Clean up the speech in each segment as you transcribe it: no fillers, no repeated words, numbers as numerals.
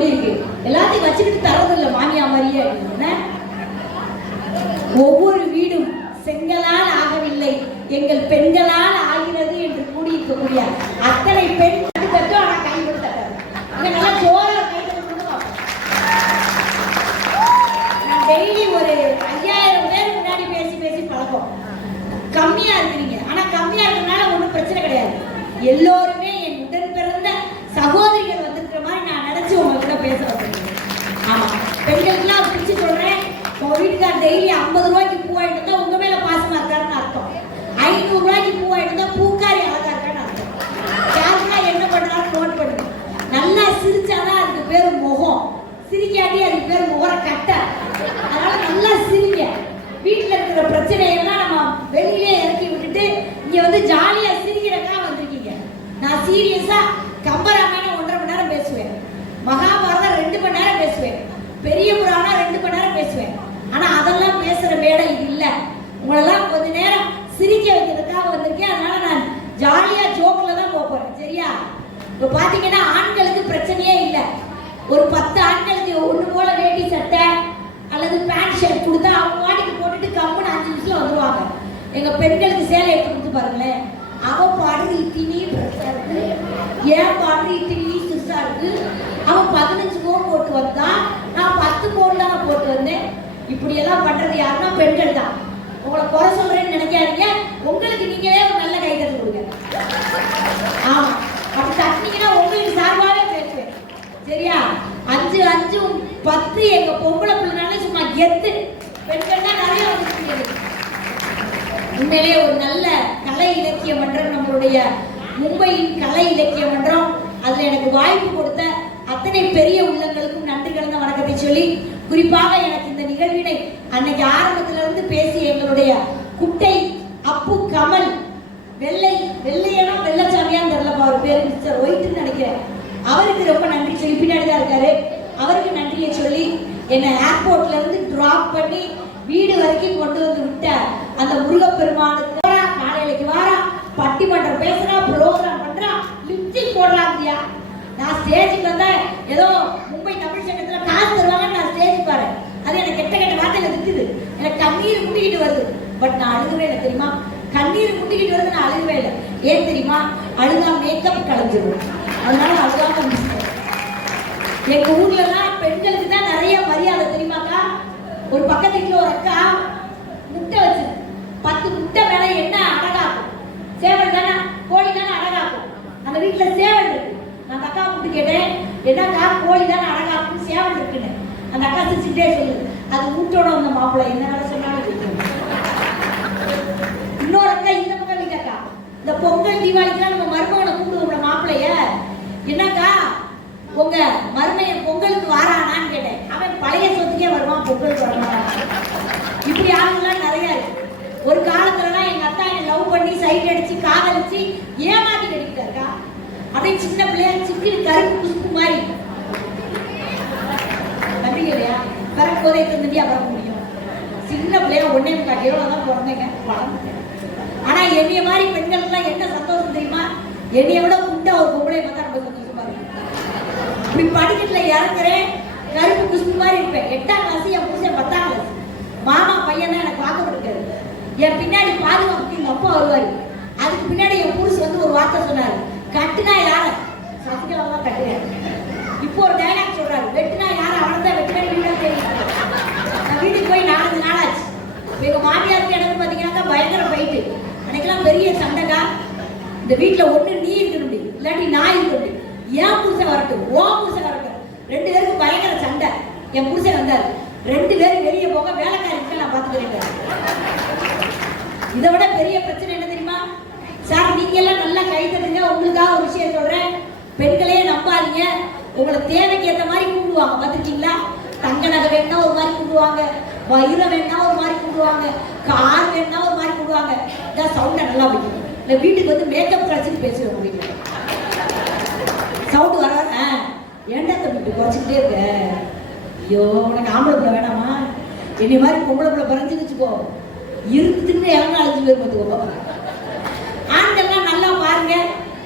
எப்படி இருக்கு? எல்லாத்தையும் வச்சுக்கிட்டு தரதில்லை மாமியா மாதிரியே. ஒவ்வொரு வீடும் செங்கலால் ஆகவில்லை, எங்கள் பெண்களால் ஆகிறது என்று கூடியிருக்கக்கூடிய அத்தனை பெண் பெற்றோம். ஆனா கை கொடுத்தாரு நல்லா ஜோர கை கொடுக்கணும். நான் டெய்லி ஒரு 5000 பேர் முன்னாடி பேசி பேசி பழக்கம். கம்மியா இருக்கிறீங்க, ஆனா கம்மியா இருக்கிறதுனால ஒன்றும் பிரச்சனை கிடையாது. எல்லோருமே என் உடன் பிறந்த சகோதரிகள் வந்திருக்கிற மாதிரி நான் நினைச்சு உங்ககிட்ட பேச வந்திருக்கேன். ஆமா, பெண்களுக்குலாம் பிடிச்சி சொல்றேன். உங்க வீட்டுக்கார் டெய்லி 50 ரூபாய்க்கு பூ வாங்கிட்டு தான் உங்க மேல பாசமா இருக்காருன்னு அர்த்தம். 500 ரூபாய்க்கு பூ வாங்கிட்டு தான் பூக்காரி அழகா இருக்கான்னு அர்த்தம். யாருக்கெல்லாம் என்ன பண்றாரு நோட் பண்ணுங்க. நல்லா சிரிச்சாதான் அதுக்கு பேரு முகம், சிரிக்காட்டி அதுக்கு பேர் முகர கட்ட. அதனால நல்லா சிரிங்க. வீட்டுல இருக்கிற பிரச்சனையெல்லாம் நம்ம வெளியிலே இறக்கி விட்டுட்டு இங்க வந்து ஜாலியா சிரிக்கிறக்கா வந்திருக்கீங்க. நான் சீரியஸா கம்பராமாயணம் 1.5 மணி நேரம் பேசுவேன், மகாபாரதம் 2 மணி நேரம் பேசுவேன், பெரிய புராணம் 2 மணி நேரம் பேசுவேன். ஆனா அதெல்லாம் பேசுற மேடை இது இல்ல. உங்களெல்லாம் கொஞ்ச நேரம் சிரிக்க வைக்கிறதுக்காக வந்திருக்கேன். அதனால நான் ஜாலியா ஜோக்ல தான் போறேன். சரியா? இப்ப பாத்தீங்கன்னா ஆண்களுக்கு பிரச்சனையே இல்லை. ஒரு 10 ஆண்களுக்கு ஒண்ணு போல வேட்டி சட்டை அல்லது பேண்ட் ஷர்ட் கொடுத்தா அவங்க வாடிக்கு போட்டுட்டு கம்முன்னு 5 நிமிஷம் வந்துருவாங்க. எங்க பெண்களுக்கு சேலை எடுத்து கொடுத்து பாருங்களேன். அவ பாடுறது இத்தினி பெருசா இருக்கு, ஏன் பாடுறது இத்தினி சிறுசா இருக்கு. அவன் 15 பவுன் போட்டு வந்தா, நான் 10 பவுன் தான் போட்டு வந்தேன். இப்படி எல்லாம் பண்றது யாருன்னா பெண்கள் தான். உங்களை குறை சொல்றேன்னு நினைக்காதீங்க. உங்களுக்கு நீங்களே ஒரு நல்ல கைதல் கொடுங்க. ஆமா, அப்படி தட்டினீங்கன்னா உங்களுக்கு சார்பாவே பேசுவேன். சரியா? 5 5 10 எங்க பொம்பளை பிள்ளைனாலே சும்மா கெத்து. பெண்கள் தான் நிறைய வந்து உண்மையிலே ஒரு நல்ல கலை இலக்கிய மன்றம் நம்மளுடைய மும்பையின் கலை இலக்கிய மன்றம். அதுல எனக்கு வாய்ப்பு கொடுத்த அத்தனை பெரிய உள்ளங்களுக்கும் நன்றி கலந்த வணக்கத்தை சொல்லி, குறிப்பாக எனக்கு இந்த நிகழ்வினை அன்னைக்கு ஆரம்பத்துல இருந்து பேசிய எங்களுடைய குட்டை அப்பு கமல், வெள்ளையனா வெள்ளச்சாமியான்னு தெரியலப்பா அவர் பேரு, மிஸ்டர் ஒயிட்னு நினைக்கிறேன். அவருக்கு ரொம்ப நன்றி சொல்லி, பின்னாடி தான் இருக்காரு, அவருக்கு நன்றியை சொல்லி என்னை ஏர்போர்ட்ல இருந்து டிராப் பண்ணி வீடு வரைக்கும் கொண்டு வந்து விட்ட அந்த முருகப்பெருமானுக்கு காலையிலைக்கு வாரா, பட்டிமன்றம் பேசுறா, ப்ரோக்ராம் பண்றா, லிப்ஸ்டிக் போடுறாங்கயா. நான் ஸ்டேஜுக்கு வந்தா ஏதோ மும்பை தமிழ் சங்கத்துல காசு தருவாங்கன்னு நான் ஸ்டேஜ் பாரு. அது எனக்கு கெட்ட கெட்ட வார்த்தையில திட்டுது, எனக்கு கண்ணீர் முட்டிக்கிட்டு வருது. பட் நான் அழுகவே இல்லை தெரியுமா? கண்ணீர் முட்டிக்கிட்டு வருது, நான் அழுகவே இல்லை. ஏன் தெரியுமா? அழுதா மேக்கப் கலைஞ்சிடும். அதனால அழுகாம எங்க ஊர்ல எல்லாம் பெண்களுக்கு தான் நிறைய மரியாதை தெரியுமாக்கா? ஒரு பக்கத்து வீட்டுல ஒரு அக்கா முட்டை வச்சு 10 முட்டை மேல என்ன அழகாக்கும்? சேவல் தானே, கோழி தானே அழகாக்கும். அந்த வீட்டுல சேவல் இருக்கு. நான் அக்கா கூப்பிட்டு கேட்டேன், என்னக்கா கோழி தானே அழகாக்கும், சேவல் இருக்குன்னு. அந்த அக்கா சிரிச்சுட்டே சொல்லுது, அது வீட்டோட வந்த மாப்பிள்ளை, என்ன வேலை சொன்னாலும். இன்னொரு அக்கா இந்த பக்கம் வீட்டக்கா, இந்த பொங்கல் தீபாவளிக்குலாம் நம்ம மருமகனை கூப்பிடுவோம் மாப்பிள்ளைய, என்னக்கா உங்க மருமையன் பொங்கலுக்கு வாரானான்னு கேட்டேன். அவன் பழைய சொத்துக்கே வருவான், பொங்கலுக்கு வருவான். இப்படி ஆளுங்கெல்லாம் நிறைய இருக்கு. ஒரு காலத்துலலாம் எங்க அத்தா என்னை லவ் பண்ணி சைட் அடிச்சு காதலிச்சு ஏமாத்தி கட்டிக்கிட்டாருக்கா. அப்படியே சின்ன பிள்ளையா சிக்கி கருப்பு குசுப்பு மாதிரி நம்பிக்கை இல்லையா? பிறக்கும் போதே தந்துட்டியா பிறக்க முடியும்? சின்ன பிள்ளையா 1.25 கிலோ தான் பிறந்தேங்க. ஆனா என்னைய மாதிரி பெண்களுக்குலாம் என்ன சந்தோஷம் தெரியுமா? என்னைய விட குண்டா ஒரு பொம்பளை பார்த்தா ரொம்ப சந்தோஷமா இருக்கு. இப்படி படிக்கட்டுல இறங்குறேன், கருப்பு குசுப்பு மாதிரி இருப்பேன். 8ஆம் கிளாஸ், என் புருஷன் 10ஆம் கிளாஸ். மாமா பையன் தான் எனக்கு பார்க்கப்பட்டிருக்காரு. என் பின்னாடி பாதுகாப்பு எங்க அப்பா வருவாரு. அதுக்கு பின்னாடி என் புருஷன் வந்து ஒரு வார்த்தை சொன்னாரு, கட்டுனா யார? சசிகலா தான் கட்டுறேன். இப்போ ஒரு டைலாக் சொல்றாரு, வெட்டுனா யார? அவனை தான் வெட்டுறேன்னு வீடா தெரியும். நான் வீட்டுக்கு போய் 4 நாள் ஆச்சு. எங்க மாமியாருக்கு எனக்கு பாத்தீங்கன்னாக்கா பயங்கர போயிட்டு அன்னைக்கெல்லாம் பெரிய சண்டைக்கா. இந்த வீட்டுல ஒண்ணு நீ இருக்கணும், இல்லாட்டி நான் இருக்கணும். ஏன் புருஷன் வரட்டும், ஓ புருஷன் வரட்டும், 2 பேருக்கும் பயங்கர சண்டை. என் புருஷன் வந்தாரு, 2 பேரும் வெளியே போக, வேலைக்காரருக்கு நான் பாத்துக்கிறேன். இதை விட பெரிய பிரச்சனை என்ன தெரியுமா? சார் நீங்க எல்லாம் நல்லா கை தட்டுங்க, உங்களுக்காக ஒரு விஷயம் சொல்றேன். பெண்களே நம்பாதீங்க, உங்களை தேவைக்கு ஏற்ற மாதிரி கூப்பிடுவாங்க. பார்த்துருக்கீங்களா? தங்க நகை வேணா ஒரு மாதிரி கூப்பிடுவாங்க, வைரம் வேணா ஒரு மாதிரி கூப்பிடுவாங்க, கார் வேணா ஒரு மாதிரி கூப்பிடுவாங்க. இதான் சவுண்டை நல்லா வைக்கணும். இல்லை வீட்டுக்கு வந்து மேக்கப் கழிச்சுட்டு பேசுவேன். வீட்டுக்கு சவுண்டு வர ஏன்டா தம்பி குறைச்சிக்கிட்டே இருக்க? ஐயோ உனக்கு ஆம்பளை பிள்ளை வேணாமா? என்னை மாதிரி பொம்பளை பிள்ளை பிறந்துன்னு வச்சுக்கோ, இருந்துன்னு இறங்க அழிஞ்சு பேர் பார்த்துக்கோ. ஆண்கள்லாம் நல்லா பாருங்க,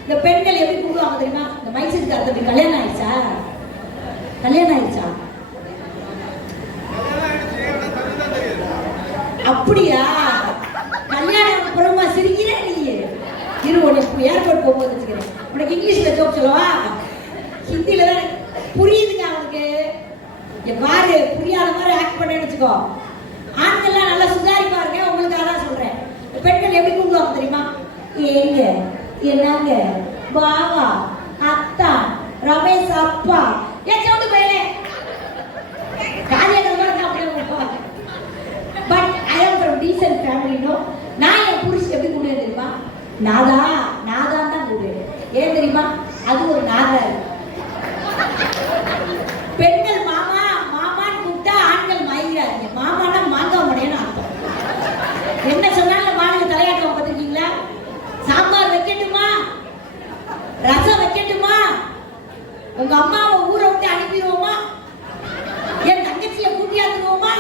இந்த பெண்கள் எப்படி கூப்பிடுவாங்க தெரியுமா? இந்த மைசூருக்கு அடுத்த கல்யாணம் ஆயிடுச்சா, கல்யாணம் ஆயிடுச்சா? அப்படியா? கல்யாணம் அப்புறமா சிரிக்கிற நீ? இரு, உனக்கு ஏர்போர்ட் போகும்போது வச்சுக்கிறேன். உனக்கு இங்கிலீஷ்ல ஜோக் சொல்லவா? ஹிந்தியில தான் புரியுதுங்க அவனுக்கு. பாரு, புரியாத மாதிரி ஆக்ட் பண்ணேன்னு வச்சுக்கோ. ஆண்கள்லாம் நல்லா சுதாரிப்பாருங்க. உங்களுக்கு அதான் சொல்றேன். பெண்கள் எப்படி கூப்பிடுவாங்க தெரியுமா? ஏங்க, என்னங்க, பாவா, அத்தா, ரமேஷ் அப்பா, ஏன் சவுண்டு போயிலே காரியங்கள் தான் அப்படியே கூப்பிடுவாங்க. But I am from descent family. No, நான் என் புருஷன் எப்படி கூப்பிடுவேன் தெரியுமா? நாதா, நாதான் தான் கூப்பிடுவேன். ஏன் தெரியுமா? அது ஒரு நாதா. பெண்கள் மாமா மாமான்னு கூப்பிட்டா ஆண்கள் மயங்கிறாங்க. மாமானா மாங்காய் முனையன்னு அர்த்தம். என்ன சொன்னாலும் மாநில தலையாட்டம் பார்த்துருக்கீங்களா? சாம்பார் வைக்கட்டுமா, ரசம் வைக்கட்டுமா, உங்க அம்மாவை ஊரை விட்டு அனுப்பிடுவோமா, என் தங்கச்சியை கூட்டியாந்துருவோமா?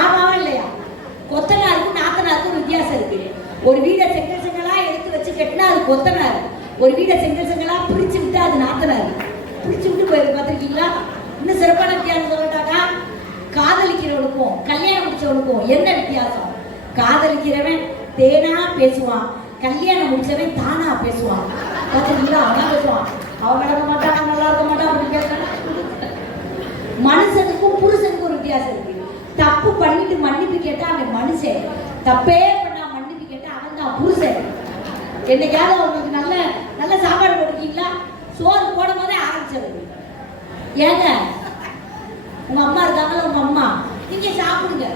ஆமாவா இல்லையா? கொத்தனாருக்கும் நாத்தனாருக்கும் வித்தியாசம் இருக்கு. ஒரு வீடை செங்கல் செங்கலா எடுத்து வச்சு கட்டினா அது கொத்தனார். ஒரு வீடை செங்கல் செங்கலா பிரிச்சு விட்டா அது நாத்தனார். பிரிச்சு விட்டு போயிருக்கு. பார்த்துருக்கீங்களா? இன்னும் சிறப்பான வித்தியாசம் சொல்லட்டாக்கா, காதலிக்கிறவனுக்கும் கல்யாணம் முடிச்சவனுக்கும் என்ன வித்தியாசம்? காதலிக்கிறவன் தேனா பேசுவான், கல்யாணம் முடிச்சவன் தானா பேசுவான். பார்த்துருக்கீங்களா? அவன் பேசுவான், அவன் நடக்க மாட்டான், அவன் நல்லா இருக்க மாட்டான், அப்படி பேசுறான். மனுஷனுக்கும் புருஷனுக்கும் ஒரு வித்தியாசம் இருக்கு. தப்பு பண்ணிட்டு மன்னிப்பு கேட்டா அவன் மனுஷன், தப்பே பண்ணா மன்னிப்பு கேட்டா அவன் தான் புருஷன். என்னைக்காவது அவங்களுக்கு நல்ல நல்ல சாப்பாடு போட்டுருக்கீங்களா? சோறு போடும் போதே ஆரம்பிச்சது, ஏங்க உங்க அம்மா இருக்காங்களா, உங்க அம்மா நீங்க சாப்பிடுங்க,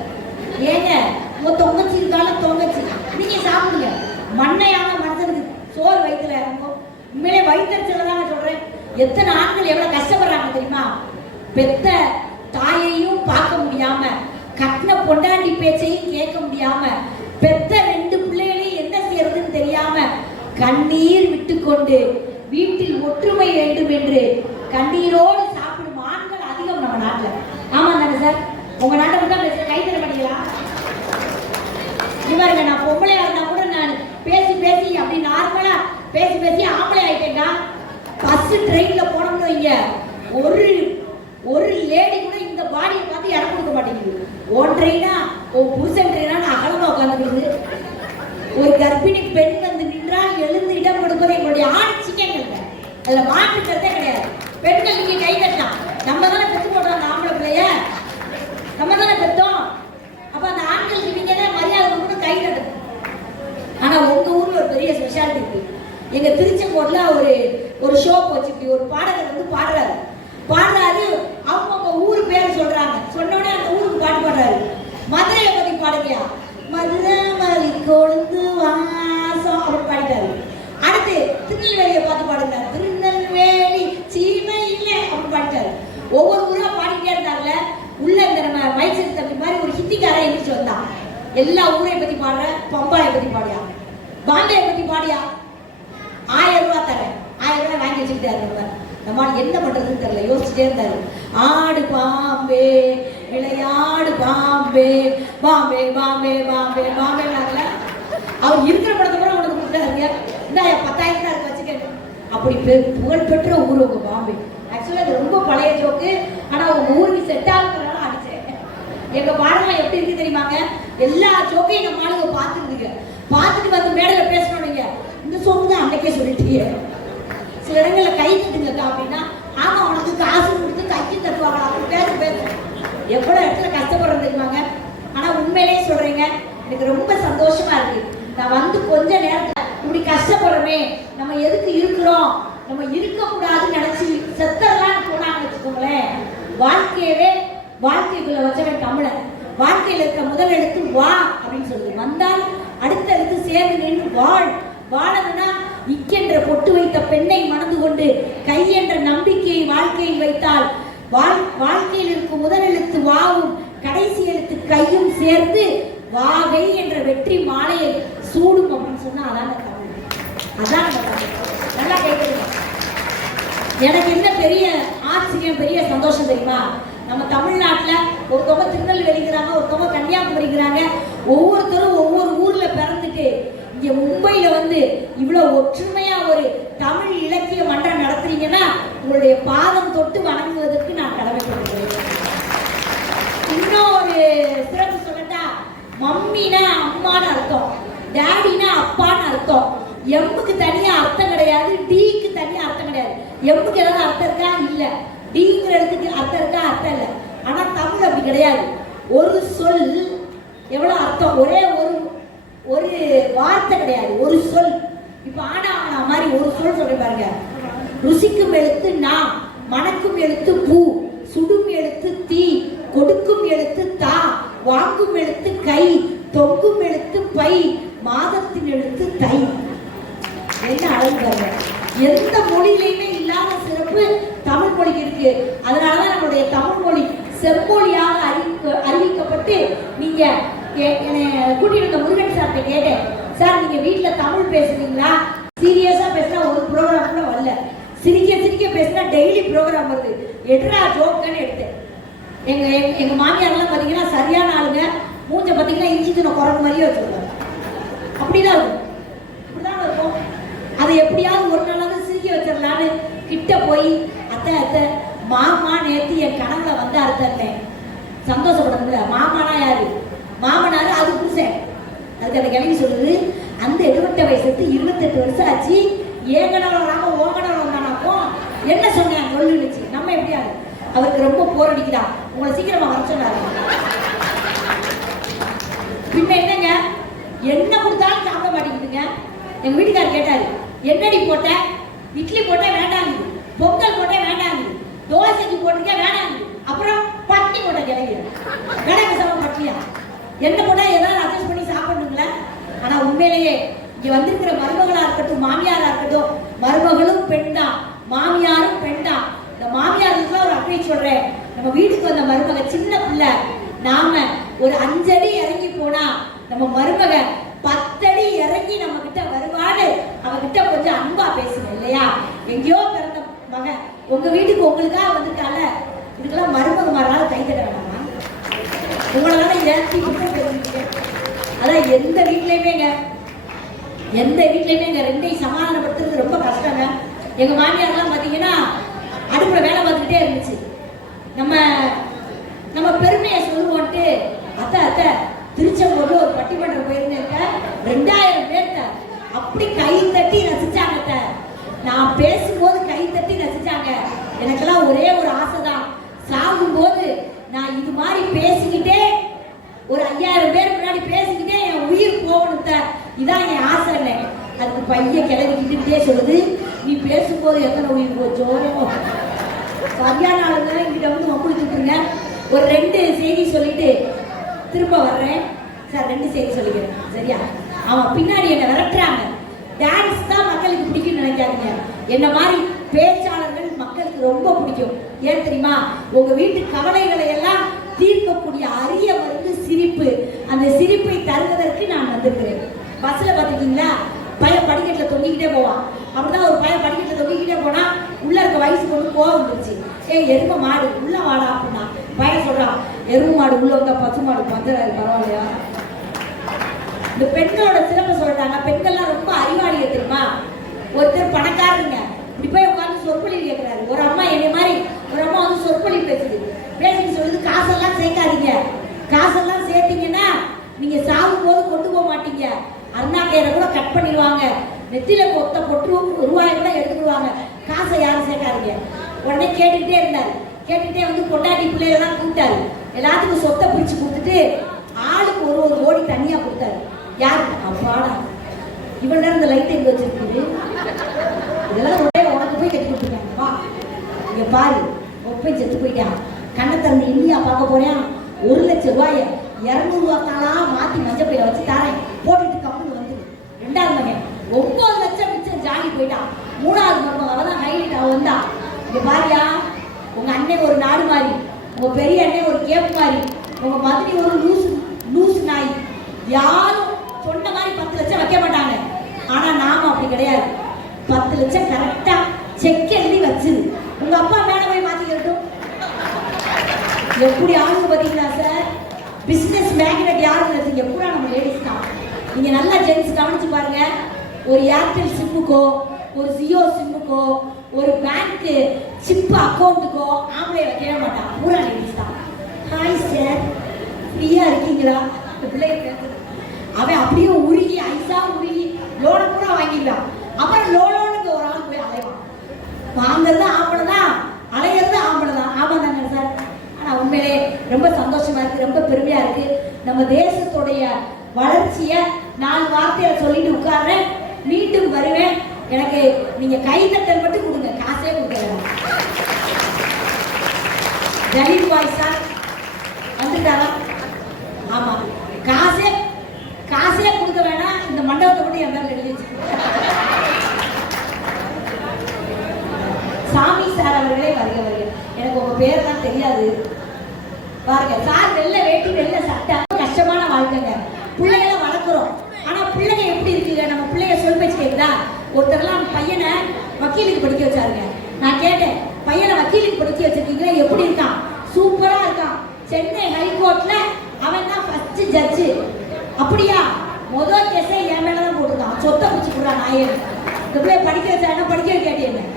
ஏங்க உங்க தொங்கச்சி இருக்கால தொங்கச்சி நீங்க சாப்பிடுங்க. மண்ணையான மனுஷனுக்கு சோறு வயிற்றுல இறங்கும். உண்மையிலே வயிற்றுச்சல தாங்க சொல்றேன். எத்தனை ஆண்கள் எவ்வளவு கஷ்டப்படுறாங்க தெரியுமா? பெத்த தாயையும் பார்க்க முடியாம, கட்டின பொண்டாண்டி பேச்சையும் கேட்க முடியாம, பெத்த 2 பிள்ளைகளையும் என்ன செய்யறதுன்னு தெரியாம கண்ணீர் விட்டுக்கொண்டு வீட்டில் ஒற்றுமை வேண்டும் என்று கண்ணீரோடு சாப்பிடும் ஆண்கள் அதிகம் நம்ம நாட்டுல. ஆமா தானே சார்? உங்க நாட்டை மட்டும் பேச கை தர மாட்டீங்களா? இவருங்க, நான் பொம்பளையா இருந்தா கூட நான் பேசி பேசி அப்படி நார்மலா பேசி பேசி ஆம்பளை ஆயிட்டேங்க. பஸ் ட்ரெயின்ல போனோம்னு வைங்க, ஒரு லேடி கூட இந்த பாடியை பார்த்து இடம் கொடுக்க மாட்டேங்குது. ஓன் ட்ரெயினா, புருஷன் ட்ரெயினா அகலமா உட்காந்துருக்குது. ஒரு கர்ப்பிணி பெண் வந்து நின்றால் எழுந்து இடம் கொடுப்பது எங்களுடைய ஆட்சிக்கங்கள். அதுல மாற்றுக்கிறதே கிடையாது. பெண்கள் நீங்க கை தட்டலாம். நம்ம தானே பெற்று போடுறோம் அந்த ஆம்பளை பிள்ளைய, நம்ம தானே பெற்றோம். அப்ப அந்த ஆண்களுக்கு நீங்க தான் மரியாதை கொடுத்து கை தட்டணும். ஆனா உங்க ஊர்ல ஒரு பெரிய ஸ்பெஷாலிட்டி இருக்கு. எங்க திருச்செங்கோட்ல ஒரு ஷோ போச்சு. இப்படி ஒரு பாடகர் வந்து பாடுறாரு. அவங்க ஊரு பேர் சொல்றாங்க. சொன்னோடனே அந்த ஊருக்கு பாட்டு பாடுறாரு. மதுரையை பத்தி பாடுங்கயா, மதுரை மலி கொழுந்து வாசம் அப்படின்னு பாடிட்டாரு. அடுத்து திருநெல்வேலியை பார்த்து பாடுங்க, திருநெல்வேலி சீமை இல்லை அப்படின்னு பாடிட்டாரு. ஒவ்வொரு ஊரா பாடிட்டே இருந்தாங்கல்ல. உள்ள இந்த நம்ம மைசூர் தம்பி மாதிரி ஒரு ஹிந்திக்காரன் எழுந்திரிச்சு வந்தான். எல்லா ஊரையை பத்தி பாடுற, பம்பாயை பத்தி பாடியா, பாம்பே பத்தி பாடியா, 1000 ரூபாய் தரேன், 1000 ரூபாய் வாங்கி வச்சுக்கிட்டாரு. நம்ம என்ன பண்றதுன்னு தெரியல, யோசிச்சுட்டே இருந்தாரு. ஆடு பாம்பே விளையாடு பாம்பே, பாம்பே பாம்பே பாம்பே பாம்பே. அவர் இருக்கிற படத்தை கூட உனக்கு கொடுத்தாருங்க. இந்த 10,000 தான் இருக்கு வச்சுக்க. அப்படி புகழ்பெற்ற ஊர் உங்க பாம்பே. ஆக்சுவலா அது ரொம்ப பழைய ஜோக்கு. ஆனா உங்க ஊருக்கு செட் ஆகுறதுனால அடிச்சேன். எங்க பாடலாம் எப்படி இருக்கு தெரியுமாங்க? எல்லா ஜோக்கையும் நம்ம ஆளுங்க பார்த்துருந்துங்க. பார்த்துட்டு வந்து மேடையில பேசணும்னுங்க, இந்த சோக்கு தான் அன்னைக்கே சொல்லிட்டீங்க. சில இடங்கள்ல கை தட்டுங்க அப்படின்னா, ஆமா உனக்கு காசு கொடுத்து கைக்கு தட்டுவாங்க அப்படி பேச எவ்வளவு இடத்துல கஷ்டப்படுறது தெரியுமாங்க? ஆனா உண்மையிலேயே சொல்றீங்க, எனக்கு ரொம்ப சந்தோஷமா இருக்கு. நான் வந்து கொஞ்ச நேரத்துல இப்படி கஷ்டப்படுறோமே, நம்ம எதுக்கு இருக்கிறோம், நம்ம இருக்க கூடாதுன்னு நினைச்சு செத்தரலாம் போனான்னு வச்சுக்கோங்களேன். வாழ்க்கைக்குள்ள வச்சவன் தமிழன். வாழ்க்கையில இருக்க முதல் எழுத்து வா அப்படின்னு சொல்லுது. வந்தால் அடுத்த எழுத்து சேர்ந்து நின்று வாழ். வாழணும்னா இக்கென்ற பொட்டு வைத்த பெண்ணை மணந்து கொண்டு கை என்ற நம்பிக்கையை வாழ்க்கையில் வைத்தால் வாழ்க்கையில் இருக்கும் முதல் எழுத்து வாவும் கடைசி எழுத்து கையும் சேர்ந்து வாகை என்ற வெற்றி மாலையை சூடும் அப்படின்னு சொன்னா அதான் தமிழ். அதான் நல்லா கேட்கணும். எனக்கு என்ன பெரிய ஆச்சரியம், பெரிய சந்தோஷம் தெரியுமா? நம்ம தமிழ்நாட்டில் ஒருத்தவங்க திருநெல்வேலிங்கிறாங்க, ஒருத்தவங்க கன்னியாகுமரிங்கிறாங்க. ஒவ்வொருத்தரும் ஒவ்வொரு ஊர்ல பிறந்துட்டு இங்க மும்பையில வந்து இவ்வளவு ஒற்றுமையா ஒரு தமிழ் இலக்கிய மன்றம் நடத்துறீங்கன்னா உங்களுடைய பாதம் தொட்டு வணங்குவதற்கு நான் கடமைப்பட்டிருக்கிறேன். இன்னும் ஒரு சிறப்பு சொல்லட்டா, மம்மினா அம்மான்னு அர்த்தம், டேடினா அப்பான்னு அர்த்தம். எம்முக்கு தனியா அர்த்தம் கிடையாது, டீக்கு தனியா அர்த்தம் கிடையாது. எம்முக்கு ஏதாவது அர்த்தம் இருக்கா? இல்ல. டீங்கிற இடத்துக்கு அர்த்தம் இருக்கா? அர்த்தம் இல்லை. ஆனா தமிழ் அப்படி கிடையாது. ஒரு சொல் எவ்வளவு அர்த்தம், ஒரே ஒரு வார்த்தை கிடையாது, ஒரு சொல். இப்ப ஆனா மாதிரி ஒரு சொல் சொல்ற பாருங்க. ருசிக்கும் எழுத்து நா, மணக்கும் எழுத்து பூ, சுடும் எழுத்து தீ, கொடுக்கும் எழுத்து தா, வாங்கும் எழுத்து கை, தொங்கும் எழுத்து பை, மாதத்தின் எழுத்து தை. என்ன அழகு பாருங்க. எந்த மொழியிலையுமே இல்லாத சிறப்பு தமிழ் மொழிக்கு இருக்கு. அதனாலதான் நம்மளுடைய தமிழ் மொழி செம்மொழியாக அறிவிக்கப்பட்டு, நீங்க கூட்டிட்டு இருந்த முருகன் சார்ட்ட கேட்டேன், சார் நீங்க வீட்டுல தமிழ் பேசுறீங்களா? சீரியஸா பேசினா ஒரு ப்ரோக்ராம் கூட வரல, சிரிக்க சிரிக்க பேசினா டெய்லி ப்ரோக்ராம் வருது, எடுறா ஜோக்குன்னு எடுத்தேன். எங்க மாமியார்லாம் பாத்தீங்கன்னா சரியான ஆளுங்க, மூஞ்ச பாத்தீங்கன்னா இஞ்சி தின குரங்கு மாதிரியே வச்சிருக்காங்க. அப்படிதான் இருக்கும், அப்படிதான் இருக்கும். அதை எப்படியாவது ஒரு நாளாவது சிரிக்க வச்சிடலான்னு கிட்ட போய், அத்தை மாமா நேத்து என் கனவுல வந்தாரு தன்னேன். சந்தோஷப்படுறதுல மாமானா யாரு? மாமனாரு அது புருஷன். அதுக்கு அந்த கிளம்பி சொல்லுது, அந்த 78 வயசுக்கு 28 வருஷம் ஆச்சு, ஏங்கனவள ராம ஓங்கனவள வந்தானாக்கும் என்ன சொன்னேன் சொல்லுச்சு. நம்ம எப்படியாது? அவருக்கு ரொம்ப போர் அடிக்குதா, உங்களை சீக்கிரமா வர சொன்னாரு. பின்ன என்னங்க, என்ன கொடுத்தாலும் சாப்பிட மாட்டேங்குதுங்க. எங்க வீட்டுக்காரர் கேட்டாரு, என்னடி போட்ட? இட்லி போட்ட வேண்டாங்க, பொங்கல் போட்ட வேண்டாங்க, தோசைக்கு போட்டிருக்க வேண்டாங்க, அப்புறம் பட்டி போட்ட கிளம்பி வேணாங்க சம பட்டியா? என்ன போட்டா ஏதாவது அட்ஜஸ்ட் பண்ணி சாப்பிடணுங்களா? ஆனா உண்மையிலேயே இங்க வந்திருக்கிற மருமகளா இருக்கட்டும், மாமியாரா இருக்கட்டும், மருமகளும் பெண் தான், மாமியாரும் பெண் தான். இந்த மாமியாருக்கு ஒரு அட்வைஸ் சொல்றேன். நம்ம வீட்டுக்கு வந்த மருமக சின்ன பிள்ளை, நாம ஒரு 5 அடி இறங்கி போனா நம்ம மருமக 10 அடி இறங்கி நம்ம கிட்ட வருவாடு, அவகிட்ட கொஞ்சம் அன்பா பேசுங்க இல்லையா? எங்கேயோ பிறந்த மகன் உங்க வீட்டுக்கு உங்களுக்காக வந்திருக்கால, இதுக்கெல்லாம் மருமக மாறாலும் கை தட்ட வேணாமா? உங்களதான ஏற்றி விட்டு. அதான் எந்த வீட்லயுமேங்க ரெண்டையும் சமாதானப்படுத்துறது ரொம்ப கஷ்டங்க. எங்க மாமியார்லாம் பாத்தீங்கன்னா அடுப்புல வேலை பார்த்துக்கிட்டே இருந்துச்சு. நம்ம பெருமையை சொல்லுவோன்ட்டு, அத்தை திருச்செங்கோடு ஒரு பட்டிமன்றம் போயிருந்தேன், 2000 பேர்த்த அப்படி கை தட்டி ரசிச்சாங்க. நான் பேசும்போது கை தட்டி ரசிச்சாங்க. எனக்கெல்லாம் ஒரே ஒரு ஆசைதான், சாகும் போது நான் இது மாதிரி பேசிக்கிட்டே ஒரு 5000 பேர் முன்னாடி பேசிக்கிட்டே என் உயிர் போகணும், இதான் என் ஆசை. அதுக்கு பையன் கிளம்பிக்கிட்டே சொல்லுது, நீ பேசும்போது எத்தனை உயிர் போச்சோ? சரியான ஆளுங்க இங்கிட்ட வந்து வம்புழுத்துட்டுருங்க. ஒரு 2 செய்தி சொல்லிட்டு திரும்ப வர்றேன் சார். 2 செய்தி சொல்லிக்கிறேன் சரியா? அவன் பின்னாடி என்னை விரட்டுறாங்க. டான்ஸ் தான் மக்களுக்கு பிடிக்கும்னு நினைக்காதீங்க. என்ன மாதிரி பேச்சாளர்கள் மக்களுக்கு ரொம்ப பிடிக்கும். ஏன் தெரியுமா? உங்க வீட்டு கவலைகளை எல்லாம் தீர்க்கக்கூடிய அரிய மருந்து சிரிப்பு. அந்த சிரிப்பை தருவதற்கு நான் வந்திருக்கிறேன். பஸ்ல பாத்துக்கீங்களா, பையன் படிக்கட்டுல தொங்கிக்கிட்டே போவான். அப்படிதான் ஒரு பையன் படிக்கட்டுல தொங்கிக்கிட்டே போனா உள்ள இருக்க வயசுக்கு வந்து கோவம் வந்துருச்சு. எரும மாடு உள்ள வாடா அப்படின்னா பையன் சொல்றான், எரும மாடு உள்ள வந்தா பசு மாடு பஞ்சராது பரவாயில்லையா? இந்த பெண்களோட சிறப்பு சொல்றாங்க. பெண்கள்லாம் ரொம்ப அறிவாளிய தெரியுமா? ஒருத்தர் பணக்காரருங்க, இப்படி போய் உட்காந்து சொற்பொழி கேட்கிறாரு. ஒரு அம்மா என்னை மாதிரி ஒரு அம்மா வந்து சொற்பொழி பேசிட்டு சொல்லுது, காசெல்லாம் சேர்க்காதீங்க, காசெல்லாம் சேர்த்தீங்கன்னா நீங்க சாகும் போது கொண்டு போக மாட்டீங்க, அருணாக்கயிறை கூட கட் பண்ணிடுவாங்க, நெத்தில கொத்த பொட்டு ரூபாய் கூட எடுத்துக்கிடுவாங்க, காசை யாரும் சேர்க்காதீங்க. உடனே கேட்டுக்கிட்டே இருந்தாரு. கேட்டுக்கிட்டே வந்து பொண்டாட்டி பிள்ளைகளெல்லாம் கூப்பிட்டாரு. எல்லாத்துக்கும் சொத்தை பிரிச்சு கொடுத்துட்டு ஆளுக்கு ஒரு கோடி தனியா கொடுத்தாரு. யாருக்கு? அப்பாடா, இவ்வளவு நேரம் இந்த லைட் எங்க வச்சிருக்குது, இதெல்லாம் ஒரே உனக்கு போய் கட்டி கொடுத்துருக்காங்க. வா இங்க பாரு, ஒப்பை செத்து போயிட்டான், கண்ணை திறந்து இந்தியா பார்க்க போறேன், 1 லட்சம் ரூபாய 200 ரூபாய்க்கானா மாத்தி மஞ்சள் பையில வச்சு தாரேன், போட்டுட்டு கம்பெனி வந்து 2வது மகன் 9 லட்சம் மிச்சம் ஜாலி போயிட்டான். 3வது மகன் அவதான் ஹைலைட் அவ வந்தா. இங்க பாரியா, உங்க அண்ணன் ஒரு நாடு மாதிரி, உங்க பெரிய அண்ணன் ஒரு கேப் மாதிரி, உங்க மதுரை ஒரு லூசு நாய். யாரும் சொன்ன மாதிரி 10 லட்சம் வைக்க மாட்டாங்க. ஆனா நாம அப்படி கிடையாது. 10 லட்சம் கரெக்டா செக் எழுதி வச்சு உங்க அப்பா மேல போய் மாத்திக்கிறட்டும். எப்படி ஆளுங்க பாத்தீங்களா சார்? பிசினஸ் மேக்னெட் யாருன்னு எப்படா நம்ம லேடிஸ் தான். நீங்க நல்லா ஜென்ஸ் கவனிச்சு பாருங்க. ஒரு ஏர்டெல் சிம்முக்கோ, ஒரு ஜியோ சிம்முக்கோ, ஒரு பேங்க் சிப் அக்கௌண்ட்டுக்கோ ஆம்பளை வைக்கவே மாட்டான். பூரா லேடிஸ் தான். ஹாய் சார், ஃப்ரீயா இருக்கீங்களா? பிள்ளைங்க அவன் அப்படியே உருகி ஐசா உருகி லோனை பூரா வாங்கிடலாம். அப்புறம் லோனுக்கு ஒரு ஆள் போய் அலைவான். வாங்குறது ஆம்பளை தான், அலையிறது ஆம்பளை தான். ஆமா தானே சார்? ஆனா உண்மையிலே ரொம்ப சந்தோஷமா இருக்கு, ரொம்ப பெருமையா இருக்கு. நம்ம தேசத்துடைய வளர்ச்சியை 4 வார்த்தையை சொல்லிட்டு உட்கார்றேன். மீண்டும் வருவேன். எனக்கு நீங்க கைதட்டல் மட்டும் கொடுங்க, காசே கொடுக்க. ஜலீல் பாய் சார் வந்துட்டாரா? ஆமா, காசே கொடுக்க வேணாம். இந்த மண்டபத்தை மட்டும் என் மேல எழுதி வச்சு. சாமி சார் அவர்களே வருக வருக. எனக்கு உங்க பேர் தான் தெரியாது. பாருங்க சார், வெள்ளை வேட்டி வெள்ளை சட்டை. கஷ்டமான வாழ்க்கைங்க. பிள்ளைகளை வளர்க்குறோம். ஆனா பிள்ளைங்க எப்படி இருக்குங்க? நம்ம பிள்ளைங்க சொல் பேச்சு கேட்குதா? ஒருத்தர்லாம் பையனை வக்கீலுக்கு படிக்க வச்சாருங்க. நான் கேட்டேன், பையனை வக்கீலுக்கு படிக்க வச்சிருக்கீங்களா? எப்படி இருக்கான்? சூப்பரா இருக்கான். சென்னை ஹைகோர்ட்ல அவன் தான் ஃபர்ஸ்ட் ஜட்ஜு. அப்படியா? முதல் கேஸே என் மேலதான் போட்டுருக்கான். சொத்தை பிடிச்சி போடுறான் நாயன். இந்த பிள்ளைய படிக்க வச்சா என்ன படிக்க கேட்டேன்.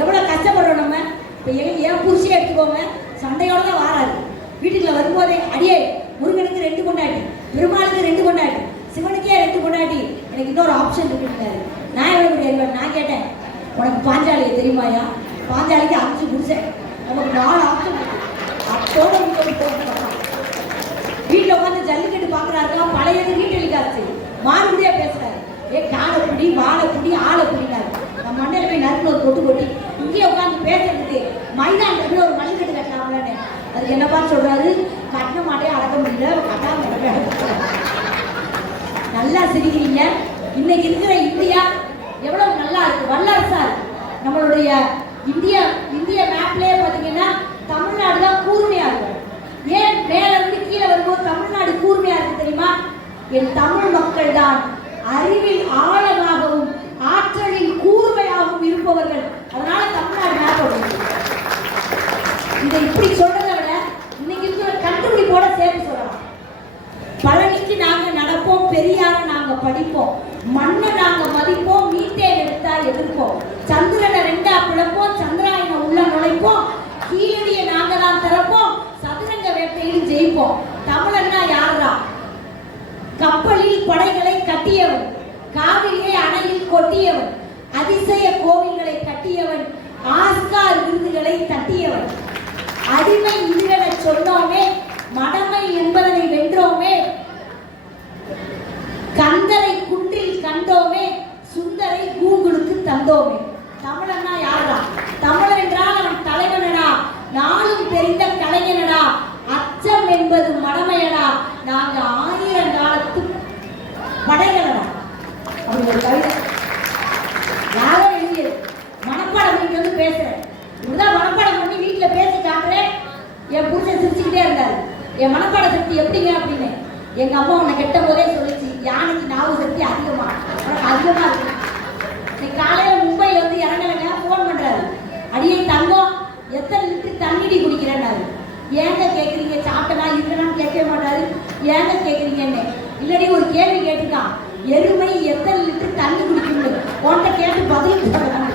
எவ்வளவு கஷ்டப்படுறோம் நம்ம. இப்போ என் புருஷே எடுத்துக்கோங்க, சண்டையோட தான் வாராரு. வீட்டுக்குள்ள வரும்போதே அடியே முருகனுக்கு 2 பொண்டாட்டி, பெருமாளுக்கு 2 பொண்டாட்டி, சிவனுக்கே 2 பொண்டாட்டி, எனக்கு இன்னொரு ஆப்ஷன் இருக்குன்னாரு. நான் எவ்வளவு முடியாது? நான் கேட்டேன், உனக்கு பாஞ்சாலியை தெரியுமாயா? பாஞ்சாலிக்கு 5 புருஷன், நமக்கு 4 ஆப்ஷன். அத்தோட வீட்டில் உட்காந்து ஜல்லிக்கட்டு பார்க்குறாருக்கா? பழையது வீட்டெளிக்காச்சு மாறுபடியா பேசுறாரு. காலைப்புடி வாழைப்புடி ஆளைப்புடினாரு. நம்ம மண்டையில போய் நறுக்கு ஒரு கொட்டு கொட்டி இங்கே உட்காந்து பேசுறதுக்கு மைதானத்துல ஒரு மல்லிக்கட்டு கட்டலாம்லன்னு அது என்னப்பா சொல்றாரு? கட்டின மாட்டையே அடக்க முடியல, கட்டாம நல்லா சிரிக்கிறீங்க. இன்னைக்கு இருக்கிற இந்தியா எவ்வளவு நல்லா இருக்கு, வல்லரசா இருக்கு. நம்மளுடைய இந்திய மேப்லயே பாத்தீங்கன்னா தமிழ்நாடு தான் கூர்மையா இருக்கும். ஏன் மேல இருந்து கீழே வரும்போது தமிழ்நாடு கூர்மையா இருக்கு தெரியுமா? என் தமிழ் மக்கள் தான் அறிவில் ஆழமாகவும் ஆற்றலில் கூர்மையாகவும் இருப்பவர்கள். அதனால தமிழ்நாடு மேப் வருது. இதை இப்படி சொல்றதை விட இன்னைக்கு இருக்கிற கண்டுபிடிப்போட சேர்த்து சொல்லலாம். பழனிக்கு நாங்க நடப்போம், பெரியார நாங்க படிப்போம், மண்ணை நாங்க மதிப்போம், மீத்தேன் எடுத்தா எதிர்ப்போம், சந்திரனை 2ஆ பிளப்போம், சந்திராயனை உள்ள நுழைப்போம், கீழடியை நாங்க தான் திறப்போம், சதுரங்க வேட்டையில் ஜெயிப்போம். தமிழன்னா யாரா? கப்பலில் படைகளை கட்டியவன், காவிரியை அணையில் கொட்டியவன், அதிசய கோவில்களை கட்டியவன், ஆஸ்கார் விருதுகளை தட்டியவன். அடிமை இதுவென சொன்னோமே, மடமை என்பதனை வென்றோமே, கந்தரை குன்றில் கண்டோமே, சுந்தரை கூகுளுக்கு தந்தோமே. தமிழன்னா யாரா? தமிழர் என்றால் அவன் தலைவனடா, நாளும் தெரிந்த கலைஞனடா, அச்சம் என்பது மடமையடா, நாங்க 1000 காலத்து படைகளடா. அப்படி ஒரு கவிதை யாரோ எழுதியது. மனப்பாடம் பண்ணி வந்து பேசுறேன். இப்படிதான் மனப்பாடம் பண்ணி வீட்டுல பேசி காட்டுறேன். என் புருஷன் சிரிச்சுக்கிட்டே இருந்தாரு. என் மனப்பாட சக்தி எப்படிங்க அப்படின்னு. எங்க அம்மா உன்னை கெட்ட போதே சொல்லிச்சு, யானைக்கு ஞாபக சக்தி அதிகமா இருக்கு. நீ காலையில மும்பைல வந்து இறங்கலைங்க, போன் பண்றாரு. அடியே தங்கம், எத்தனை லிட்டர் தண்ணி குடிக்கிறேன்னாரு. ஏங்க கேட்குறீங்க? சாப்பிட்டனா இருக்கணும்னு கேட்கவே மாட்டாரு. ஏங்க கேட்குறீங்கன்னு. இல்லடி ஒரு கேள்வி கேட்டுக்கான், எருமை எத்தனை லிட்டர் தண்ணி குடிக்கணும் உன்கிட்ட கேட்டு பதில் சொல்றாங்க.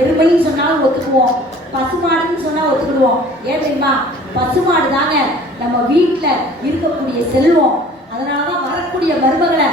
எருமைன்னு சொன்னாலும் ஒத்துக்குவோம், பசுமாடுன்னு சொன்னா ஒத்துக்கிடுவோம். ஏன் தெரியுமா? பசுமாடு தாங்க நம்ம வீட்டுல இருக்கக்கூடிய செல்வம். அதனாலதான் வரக்கூடிய மருமகளை